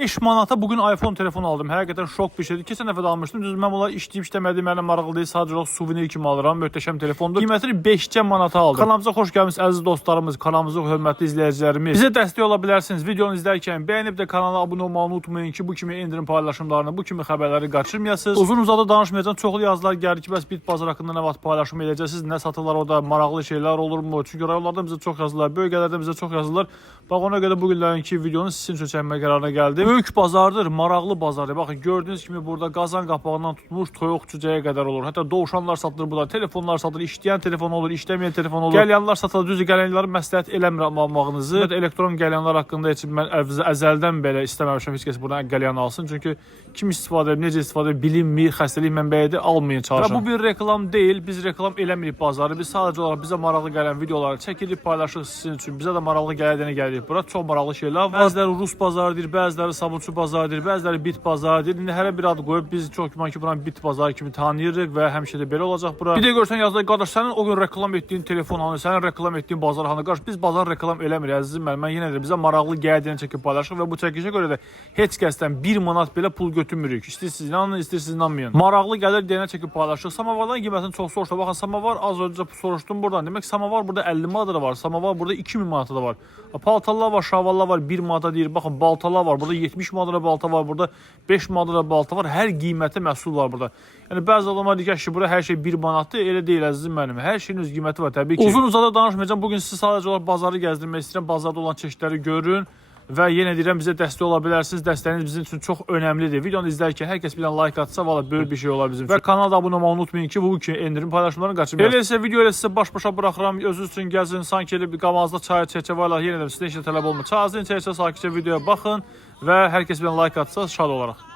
5 manata bugün iPhone telefonu aldım. Həqiqətən şok bir şeydir. Keçən dəfə də almışdım. Düz mən bunlar işləyib işləmədiyi mənə maraqlı deyil. Sadəcə olaraq suvenir kimi alıram. Möhtəşəm telefondur. Qiymətini 5 manata aldım. Kanalımıza xoş gəlmisiniz əziz dostlarımız, kanalımıza hörmətli izləyicilərimiz. Bizə dəstək ola bilərsiniz. Videonu izlərkən bəyənib də kanala abunə olmağı unutmayın ki, bu kimi endirim paylaşımlarını, bu kimi xəbərləri qaçırmayasınız. Uzun uzadı danışmayacağım. Çoxlu yazılar gəlir ki, bəs bit bazar haqqında nə vaxt paylaşım edəcəksiniz, nə satırlar orada, maraqlı şeylər olurmu? Çünki rayonlardan bizə çox yazırlar, bölgələrdən bizə çox yazırlar. Bax ona görə bu günlərinki videonu sizin üçün çəkmək qərarına gəldim. Böyük bazardır, maraqlı bazardır. Baxın gördüyünüz kimi burada qazan qapağından tutmuş toyuq cücəyə qədər olur. Hətta dovşanlar satılır burada, telefonlar satılır, işləyən telefon olur, işləməyən telefon olur. Gəlyanlar satılır. Düzdür, gəlyanları məsləhət eləmirəm almağınızı. Hətta elektron gəlyanlar haqqında heç mən əzəldən belə istəməmişəm heç kəs buradan gəlyan alsın. Çünki kim istifadə edir, necə istifadə edir, bilinmir, xəstəlik mənbəyidir, almayın çalışın. Bu bir reklam deyil, biz reklam eləmirik bazarı. Biz sadəcə olaraq bizə maraqlı gələn videoları çəkirik, paylaşırıq sizin üçün. Bizə də maraqlı gələdiyini gəlirik. Bura çox maraqlı şeylər var. Bəziləri Rus bazarıdır, bəziləri sabunçu bazarıdır, bəziləri bit bazarıdır. İndi hər bir ad qoyub biz çox güman ki, buranı bit bazarı kimi tanıyırıq və həmişə də belə olacaq bura. Bir də görsən yazılır, qardaş sənin o gün reklam etdiyin telefon hanı, sənin reklam etdiyin bazar hanı? Qardaş biz bazar reklam eləmirik əzizim mənim. Mən yenə də bizə maraqlı gələdiyini çəkib paylaşırıq və bu çəkişə görə də heç kəsdən 1 manat belə pul götürmürük. İstəyirsiniz inanın, istəyirsiniz inanmayın. Maraqlı gəlir deyənə çəkib paylaşırıq. Samavardan qiymətini çox soruşdu. Baxın samavar az öncə soruşdum buradan. Demək samavar burada 50 manata da var. Samavar burada 2000 manata da var. Paltarlar var, şavallar var 1 manata deyir. Baxın baltalar var. Burada 70 manata balta var. Burada 5 manata balta var. Hər qiymətə məhsul var burada. Yəni bəzi adamlar deyir ki, bura hər şey 1 manatdır. Elə deyil əzizim mənim. Hər şeyin öz qiyməti var təbii ki. Uzun uzadı danışmayacağam. Bugün sizi sadəcə olaraq bazarı gəzdirmək istəyirəm. Bazarda olan çeşidləri görün. Və yenə deyirəm bizə dəstək ola bilərsiniz. Dəstəyiniz bizim üçün çox önəmlidir. Videonu izlərkən hər kəs bir dənə like atsa, valla böyük bir şey olar bizim üçün. Və kanala da abunə olmağı unutmayın ki, bu kimi endirim paylaşımlarını qaçırmayın. Elə isə video ilə sizə baş-başa buraxıram. Özünüz üçün gəzin. Sanki elə bir qamazda çay çəkə varlar. Yenə də sizə işə tələb olmur. Çayınızın içərsə sakitcə videoya baxın və hər kəs bir dənə like atsa şad olaraq.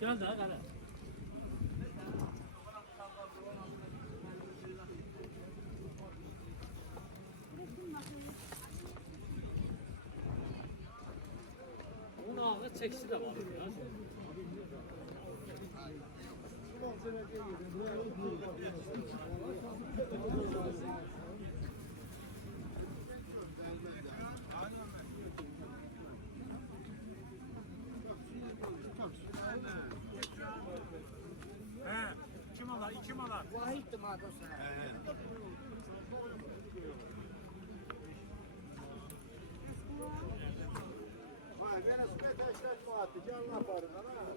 Gel daha gel. Onun ağzı çekisi de var. Kim alar? Vahit'tim abi o sana. Vay, beni sümet eşlet Vahit'ti. Gel ne yaparım ana?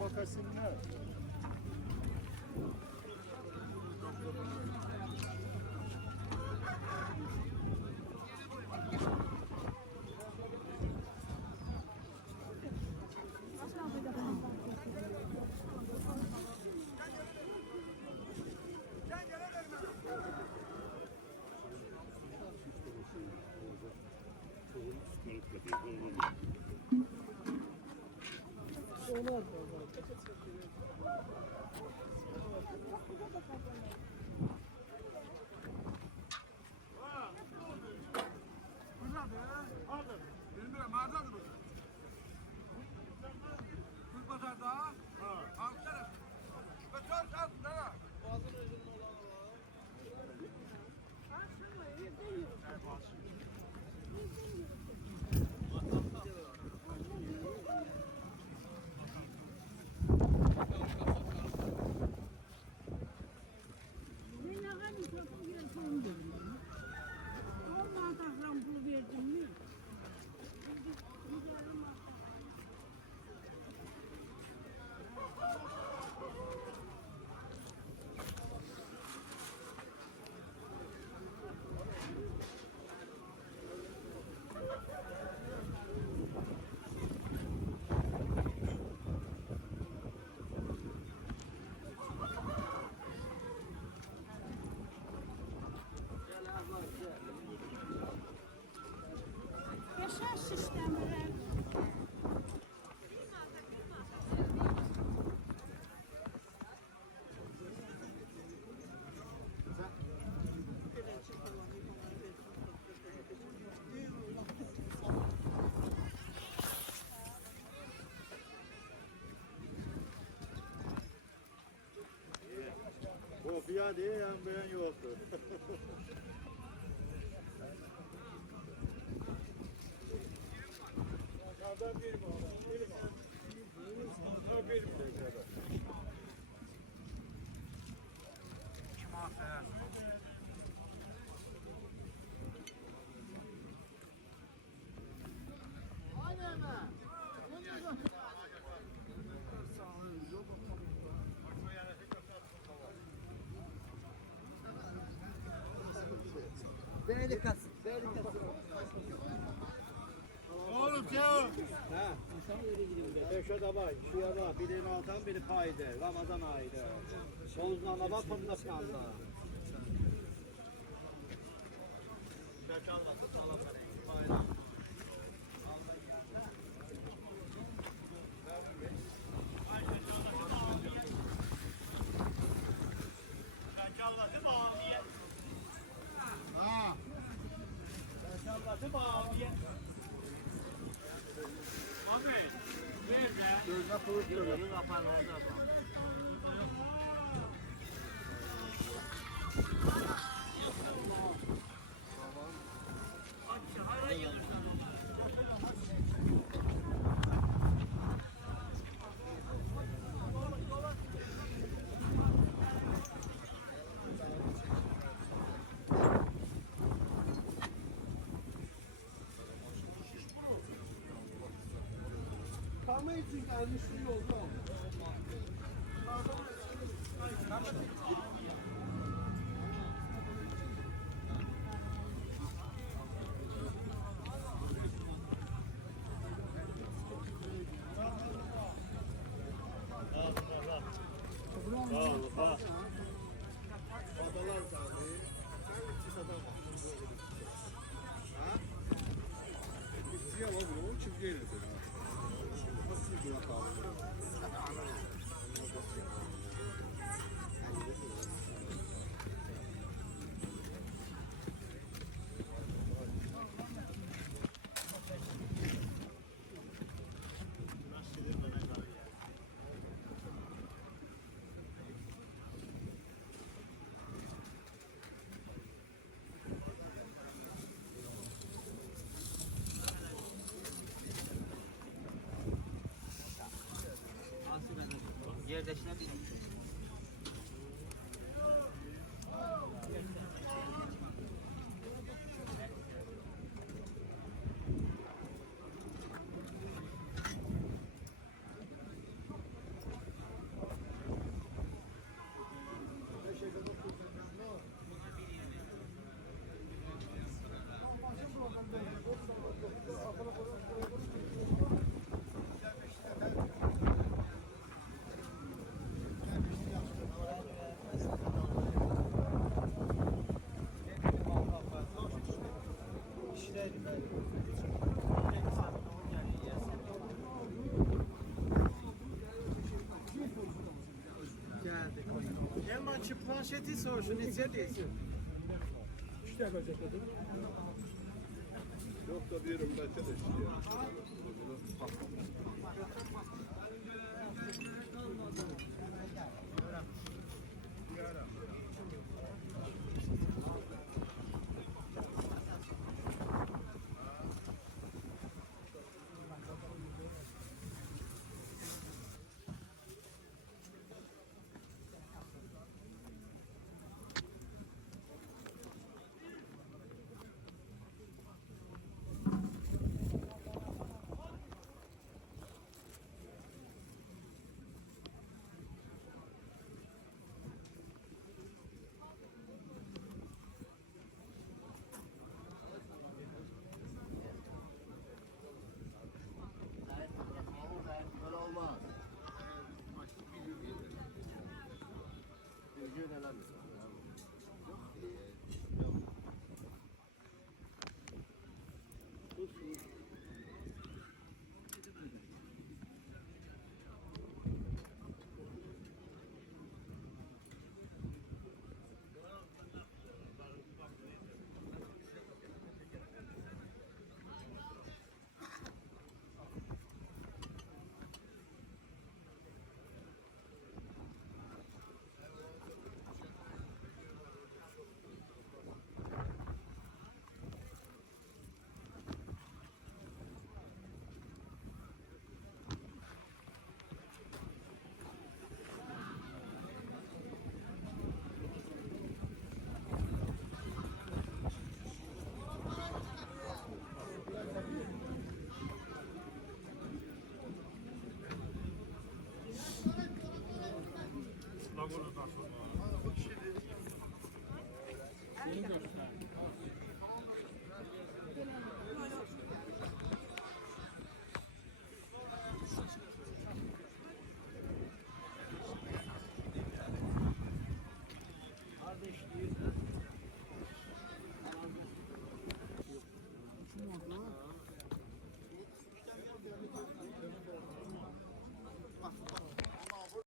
Bakasınlar. hadi yan beyan yoktur. Adam bir mi adam? Bir mi? Ha bir mi? Oğlum ya. Ha. Şurada bak, şuraya bak. Birinin altan biri paydı. Ramazan ayıydı. Solundan bak, fırında kaldı. Ha. Gözüne kılıç görüyorum. Kapan orada bak. Kalma için gelmiş bir yolda. Padalar tabii. Sen içi satamam. Ha? Bittiye var bunu, çiftliğe ne diyor? Nasıl bir günah kaldı? Yerdeşler Geldi. Hemen şu planşeti sorsun, içe değilsin. İşte yapacak dedim. Yok da diyorum ben çalışıyor.